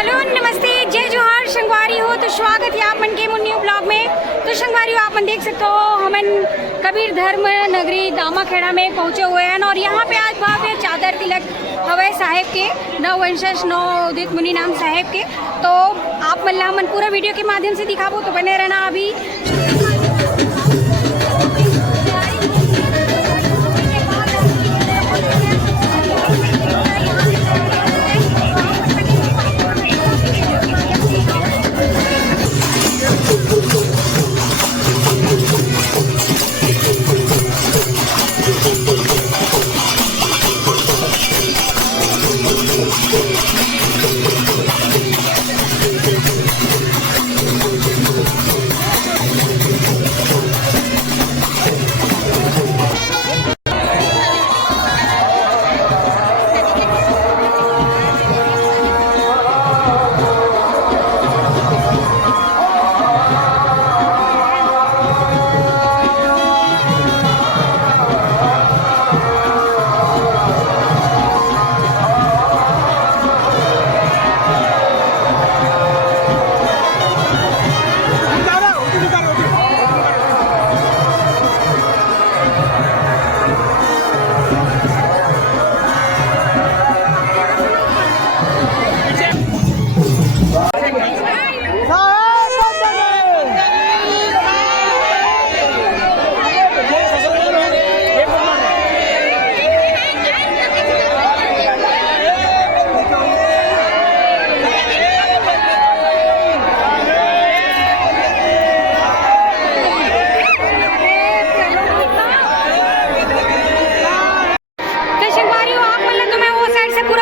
Hello नमस्ते जय जोहार संगवारी हो। तो स्वागत है आप मन के न्यू ब्लॉग में। तो संगवारी हो आप मन देख सकते हो हमन कबीर धर्म नगरी दामाखेड़ा में पहुंचे हुए हैं और यहाँ पे आज भव्य चादर तिलक हवय साहेब के नववंशज नव उदित मुनि नाम साहेब के। तो आप मन पूरा वीडियो के माध्यम से दिखाबो तो बने रहना। अभी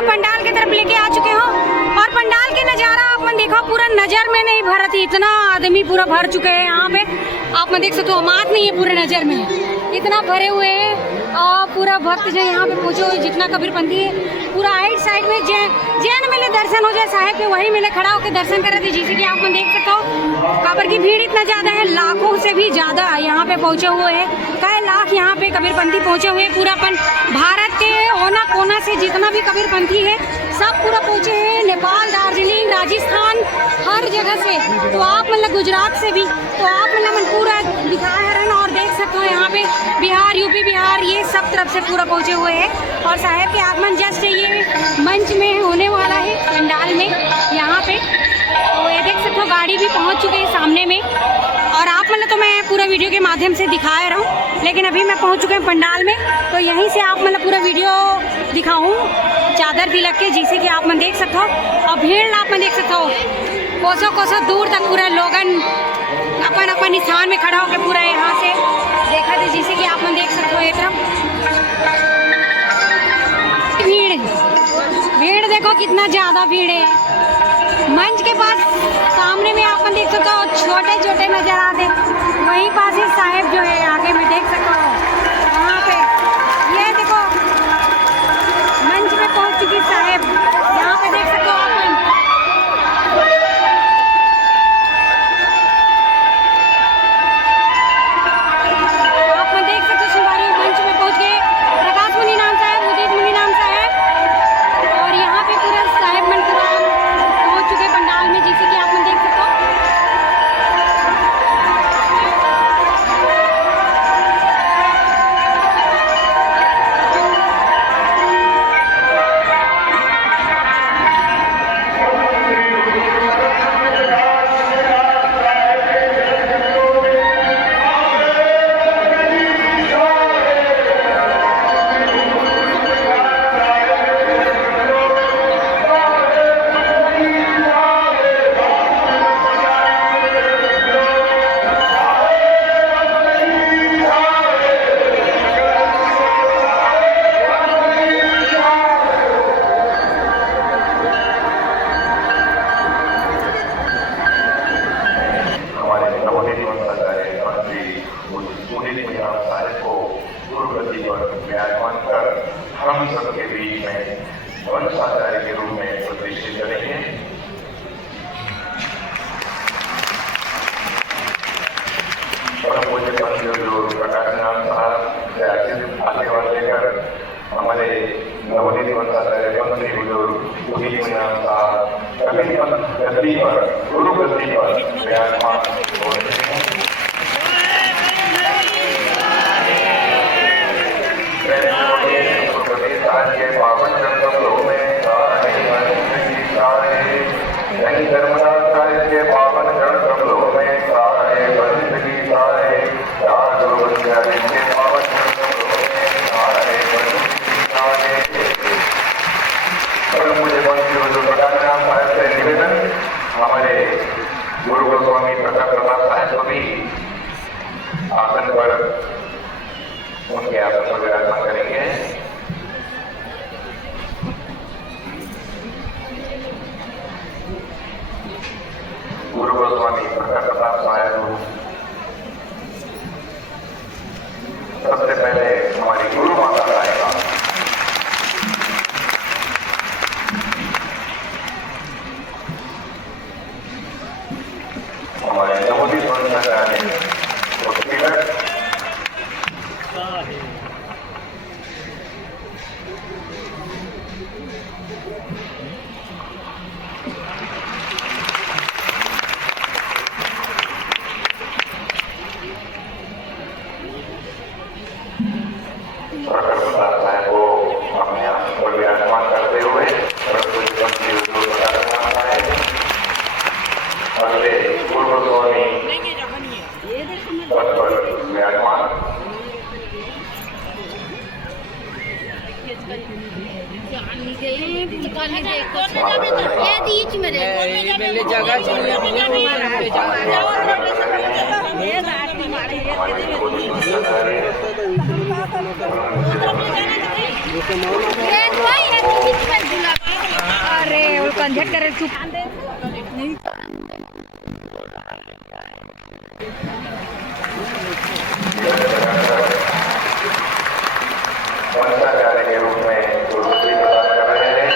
पंडाल की तरफ लेके आ चुके हो और पंडाल के नज़ारा आप मन देखो पूरा नज़र में नहीं भरा थी। इतना आदमी पूरा भर चुके हैं यहाँ पे। आप मन देख सकते हो मात नहीं है पूरे नज़र में, इतना भरे हुए हैं। और पूरा भक्त जो यहाँ पे पहुँचे हुए जितना कबीरपंथी है पूरा आइट साइड में जैन मेले दर्शन हो जाए साहेब के वही मेले खड़ा होकर दर्शन कर रहे थे। जैसे कि आप मन देख सकते हो काबर की भीड़ इतना ज़्यादा है, लाखों से भी ज़्यादा यहाँ पे पहुँचे हुए हैं। कई लाख यहाँ पे कबीरपंथी पहुँचे हुए पूरा अपन भारत के कोना कोना से जितना भी कबीरपंथी है सब पूरा पहुँचे हैं। नेपाल, दार्जिलिंग, राजस्थान, हर जगह से। तो आप मतलब गुजरात से भी, तो आप मतलब पूरा दिखाया है और देख सकते हो यहाँ पे बिहार, यूपी, बिहार ये सब तरफ से पूरा पहुँचे हुए हैं। और साहेब के आगमन जस्ट ये मंच में होने वाला है पंडाल में यहाँ पे। तो ये देख सकते हो गाड़ी भी पहुँच चुके हैं सामने में। और आप मतलब तो मैं पूरा वीडियो के माध्यम से दिखा रहा हूँ, लेकिन अभी मैं पहुँच चुके हैं पंडाल में। तो यहीं से आप मतलब पूरा वीडियो दिखाऊँ चादर तिलक के, जैसे कि आप मन देख सकते हो। और भीड़ आप मन देख सकते हो कोसों कोसों दूर तक पूरा लोगन अपन स्थान में खड़ा होकर पूरा यहाँ से देखा थे। जैसे कि आप मन देख सकते हो एक तरफ भीड़ देखो कितना ज़्यादा भीड़ है। मंच के पास सामने में आप देख सकते हो छोटे छोटे नज़र आते, वहीं पास ही साहेब जो है आगे में देख सकते हो वहाँ पे। ये देखो मंच में पहुँच चुकी साहेब, यहाँ पे देख सकते हो आप। देख सकते हो शिवारी मंच में पहुँच गए प्रकाश मुनि नाम साहेब, उदित मुनि नाम साहेब। और यहाँ पे पूरा साहेब मन पूरा पहुँच चुके पंडाल में, जैसे कि आप मन देख सकते हो। हम सबके बीच में वंशाचार्य के रूप में प्रतिष्ठित करेंगे। परम पूज्य जो प्रकाशनाथ साहब आशीर्वाद लेकर हमारे नवोदित वंशाचार्य मंत्री बुजुर्ग उदित मुनि साहब सभी गद्दी पर गुरु गद्दी पर विराजमान हो रहे हैं। उत्तर प्रदेश राज्य के पावन जनपदों में सारे नर्मदा राज्य के पावन जनपदों में सारे बंदगी सारे गुरुवंशिया के पावन जनपदों में सारे बंदगी सारे। और मुझे प्रकाश साहब से निवेदन, हमारे गुरु गोस्वामी प्रकाश प्रसाद साहब को भी आसन पर उनके आसन पर विराजमान करेंगे। गुरु गोस्वामी प्रकाश प्रसाद साहब सबसे पहले हमारी गुरु माता का आएगा। हमारे नवोदित वंशाचार्य अरे वो कंझट करे चुप नहीं। वंशाचार्य के रूप में गुरुश्री प्रदान कर रहे हैं।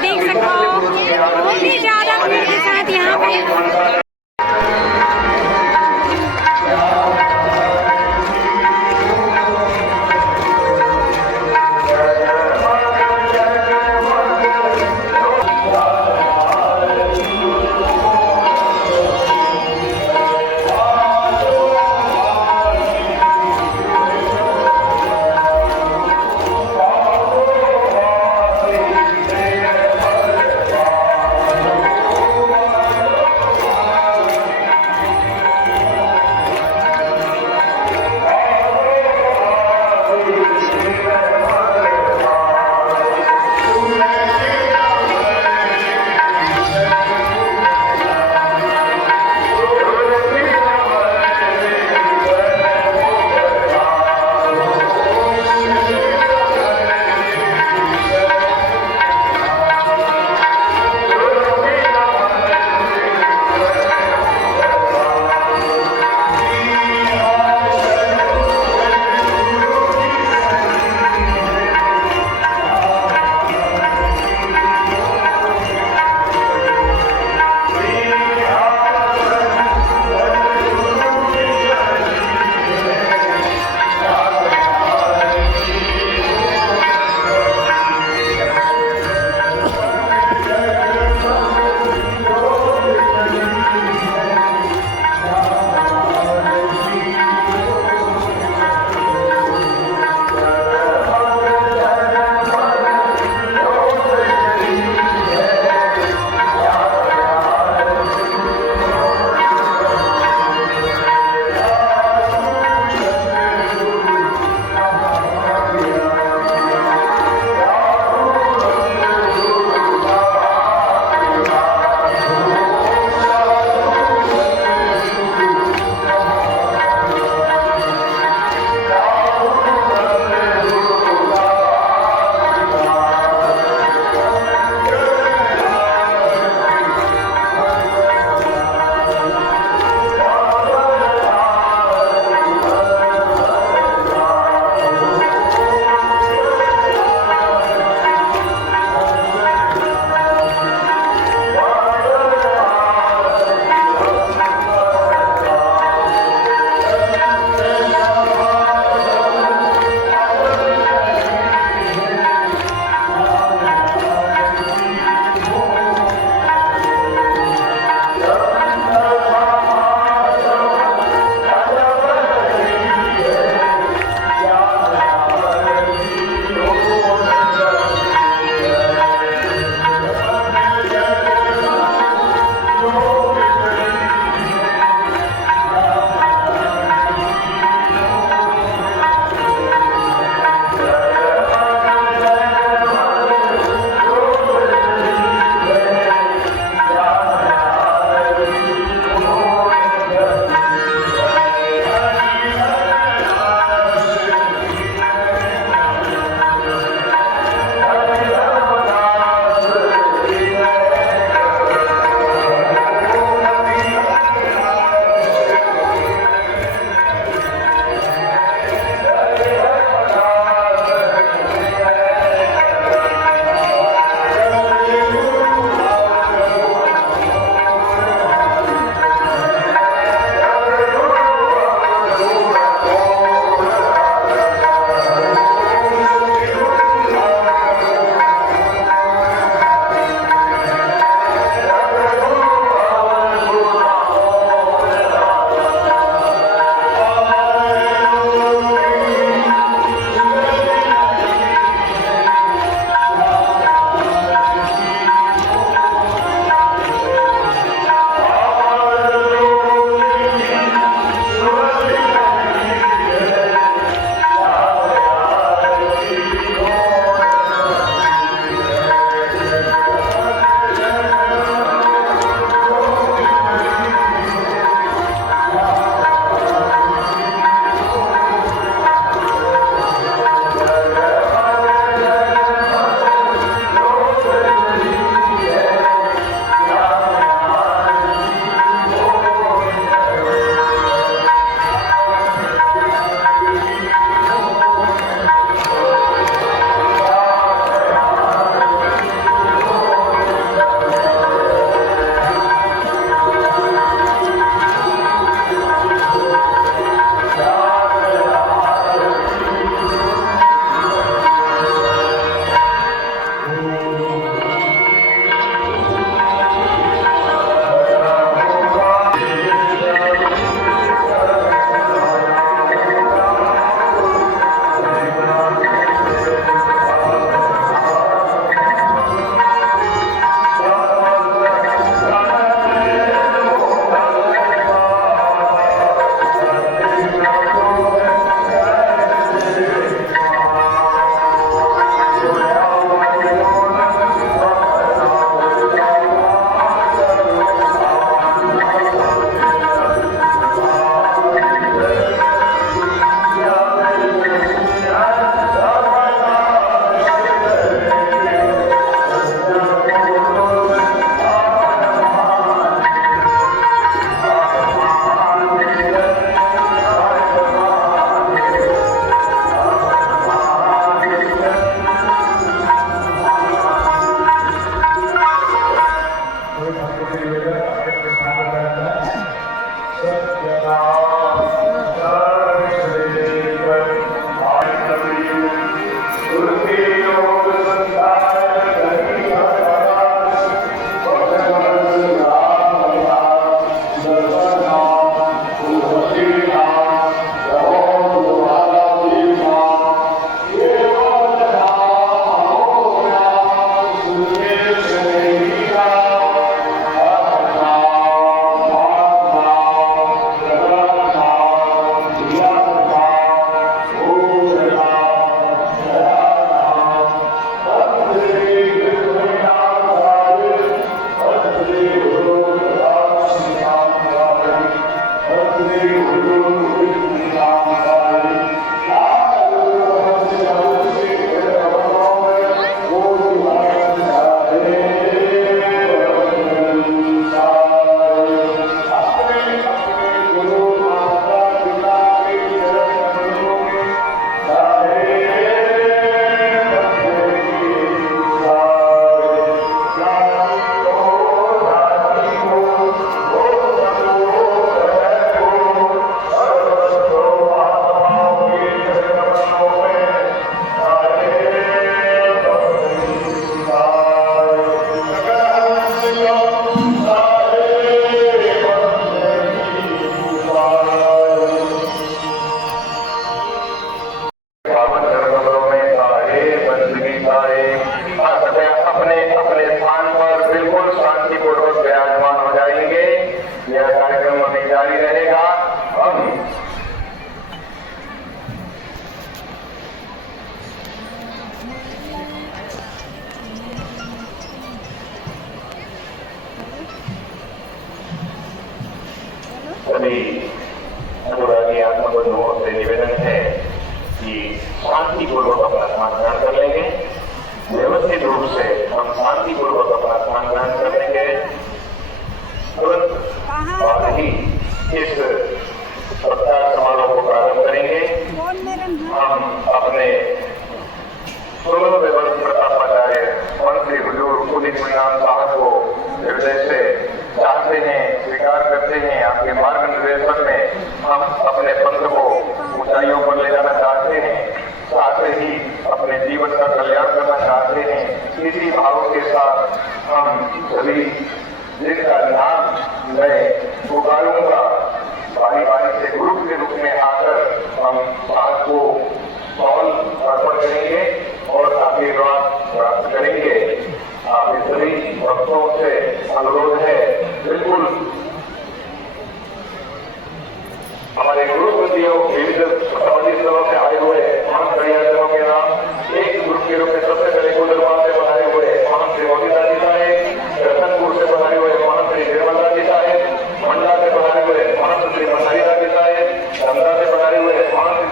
देख सकते हो बहुत ही ज्यादा भीड़ के साथ यहाँ पे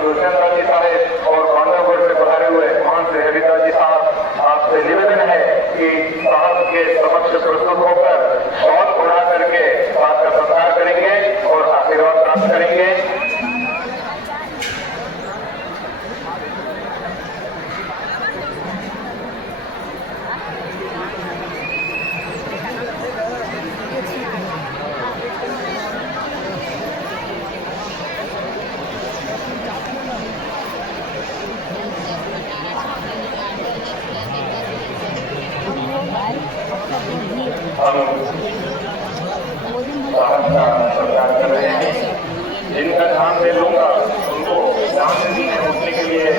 दुष्यंत जी साहब और बांधवगढ़ से पधारे हुए महंत हरिदास जी साहब, आपसे निवेदन है कि साहब के समक्ष प्रस्तुत होकर बहुत उड़ा करके बात का सत्कार करेंगे और आशीर्वाद प्राप्त करेंगे। हम साहब का सत्कार कर रहे हैं। जिनका ध्यान में लूंगा उनको ध्यान से उठने के लिए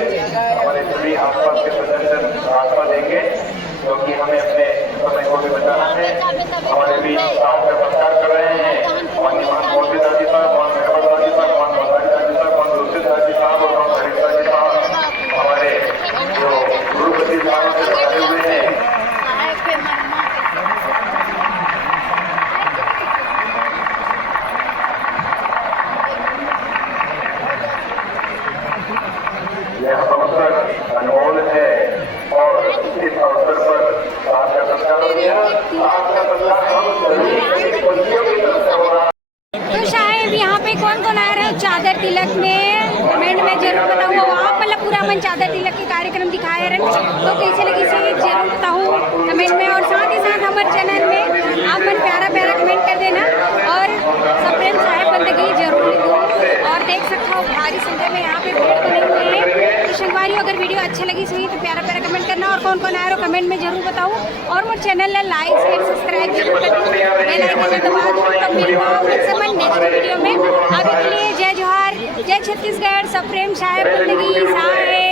हमारे सभी आसपास के सज्जन रास्ता देंगे, क्योंकि हमें अपने समय को भी बचाना है। हमारे बीच साहब का सत्कार कर रहे हैं माननीय मोदी दादी साहब, मान मेहबत दादी साहब, मान मदारी दादी साहब, मान दुष्यंत दादी साहब और मान हरिदास जी साहब, हमारे जो गुरुपति साहब से पधारे हुए हैं। यह अवसर अनमोल है और इस अवसर पर साथ का सत्कार हो गया। साथ का सत्कार हम सभी खुशियों की तरफ से हो रहा है। तो साहब यहाँ पे कौन कौन आ रहा है चादर तिलक में, कमेंट में जरूर बताओ। आप मतलब पूरा मन चादर तिलक के कार्यक्रम दिखाए रहे तो कैसे लगी से जरूर बताओ कमेंट में। और साथ ही साथ हमारे चैनल में आप मन प्यारा प्यारा कमेंट कर देना और सप्रेम साहब बंदगी जरूर लिखो। और देख सकते हो भारी संख्या में यहाँ पे भीड़ बने हुए हैं। तो संगवारी अगर वीडियो अच्छा लगी सही तो प्यारा प्यारा कमेंट करना और कौन कौन आया हो कमेंट में जरूर बताओ। और मोर चैनल ला लाइक शेयर सब्सक्राइब जरूर कर दो, बेल आइकन दबा दो। तब मिलूंगा नेक्स्ट वीडियो में। अभी के लिए जय जोहार, जय छत्तीसगढ़, सप्रेम साहब बंदगी साहब।